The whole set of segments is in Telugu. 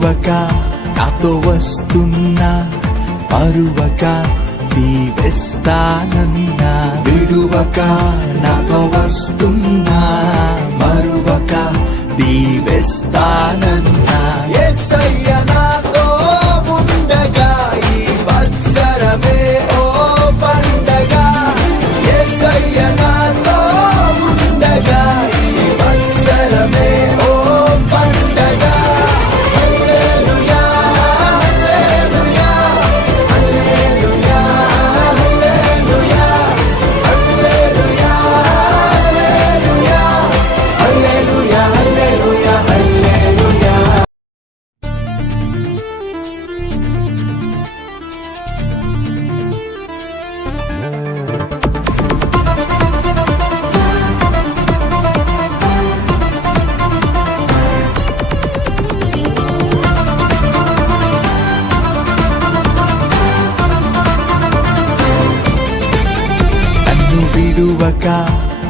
విడువక నాతో వస్తున్నా మరువక దీవిస్తానన్నా విడువక నాతో వస్తున్నా మరువక దీవిస్తానన్నా యేసయ్య నాతో ఉండగా ఈ వత్సరమే ఓ పండగ యేసయ్య నాతో ఉండగా ఈ వత్సరమే ఓ పండగ హల్లెలూయా హల్లెలూయా హల్లెలూయా హల్లెలూయా హల్లెలూయా హల్లెలూయా హల్లెలూయా. నన్ను విడువక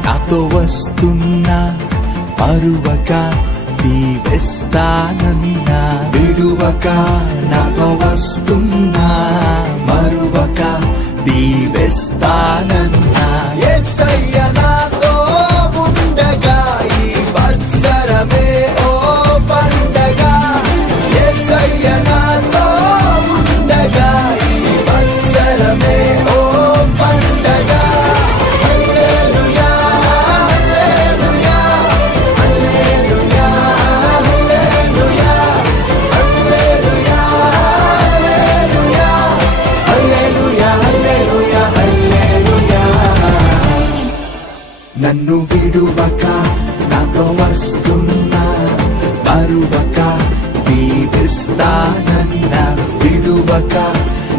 నాతో వస్తున్నా మరువక దీవిస్తానన్నా విడువక నాతో వస్తున్నా మరువక దీవిస్తానన్నా యేసయ్య నాతో ఉండగా ఈ వత్సరమే ఓ పండగ యేసయ్య నాతో ఉండగా ఈ వత్సరమే ఓ పండగ హల్లెలూయా హల్లెలూయా హల్లెలూయా హల్లెలూయా హల్లెలూయా హల్లెలూయా హల్లెలూయా. నన్ను విడువక నాతో వస్తున్నా మరువక దీవిస్తానన్నా విడువక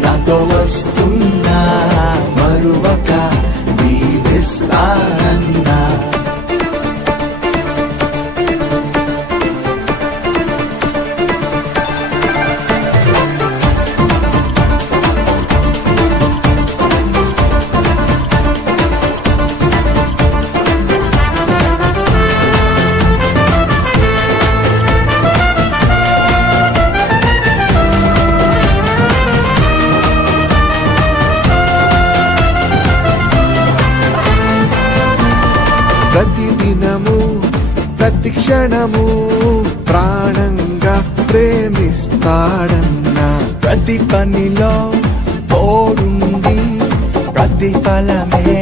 నాతో వస్తున్నా మరువక దీవిస్తానన్నా ప్రతిదినము ప్రతి క్షణము ప్రాణంగా ప్రేమిస్తాడన్నా ప్రతి పనిలో తోడుండి ప్రతిఫలమే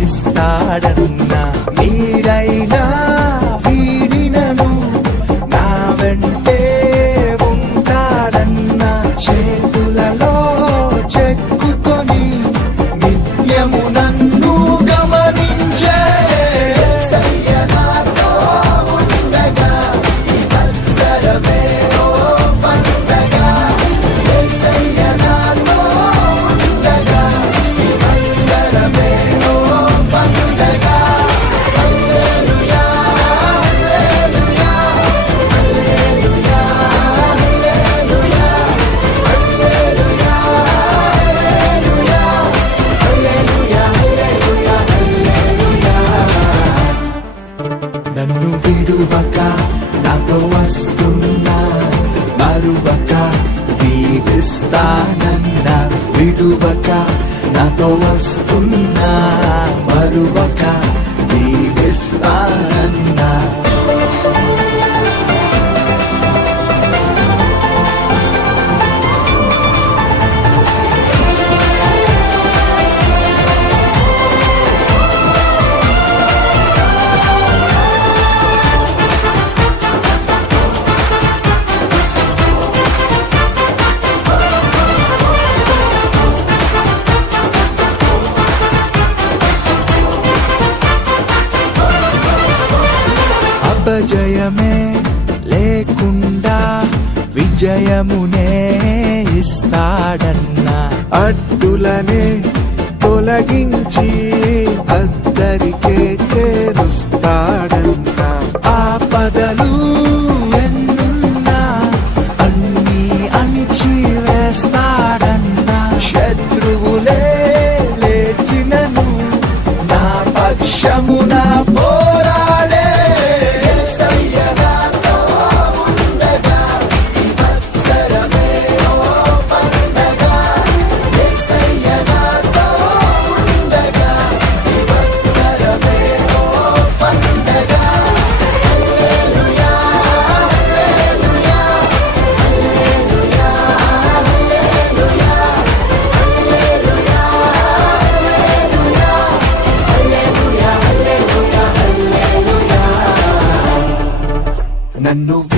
ఇస్తాడన్నా నీడైనా వీడినను నా వెంటే ఉంటాడన్నా చేతులలో చెక్కుకొని నిత్యము నన్ను గమనించే యేసయ్య నాతో ఉండగా ఈ వత్సరమే ఓ పండగ యేసయ్య నాతో ఉండగా ఈ వత్సరమే ఓ పండగ హల్లెలూయా హల్లెలూయా హల్లెలూయా హల్లెలూయా హల్లెలూయా హల్లెలూయా హల్లెలూయా హల్లెలూయా. నన్ను విడువక నాతో వస్తున్నా మరువక దీవిస్తానన్నా విడువక నాతో వస్తున్నా మరువక దీవిస్తానన్నా అపజయమే లేకుండా విజయమునే ఇస్తాడన్నా అడ్డులనే తొలగించి అద్దరికే చేరుస్తాడన్నా ఆపదలు ఎన్నున్నా అన్నీ అణిచి వేస్తాడన్నా శత్రువులే లేచినను నా పక్షమున పోరాడే యేసయ్య నాతో ఉండగా ఈ నన్ను